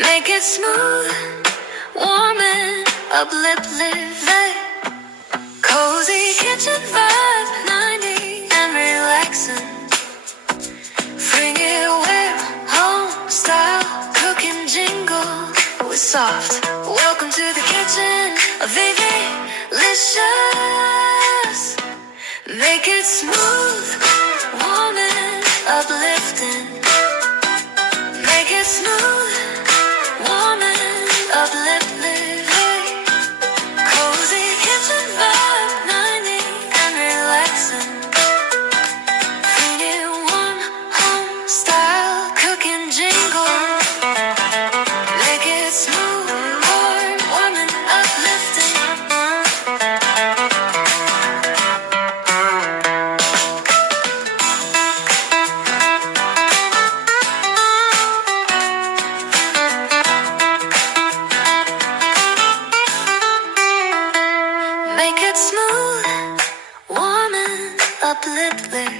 Make it smooth, warm and uplifting. Cozy kitchen vibe, 90 and relaxing. Bring it where home style cooking jingle with soft. Welcome to the kitchen, Vivi-licious. Make it smooth, warm and uplifting. Make it smooth, warm and uplifting. Cozy kitchen vibe, 90 and relaxing. Bring it warm, home style cooking jingle. Make it smooth, warm and uplifting. Make it smooth, warm and uplifting.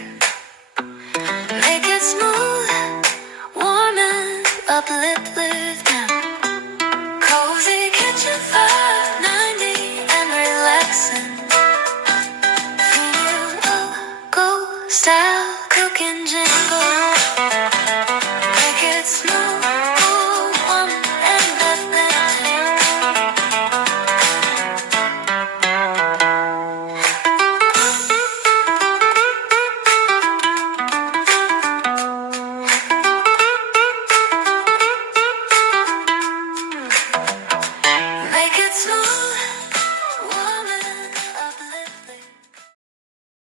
Make it smooth, warm and uplifting.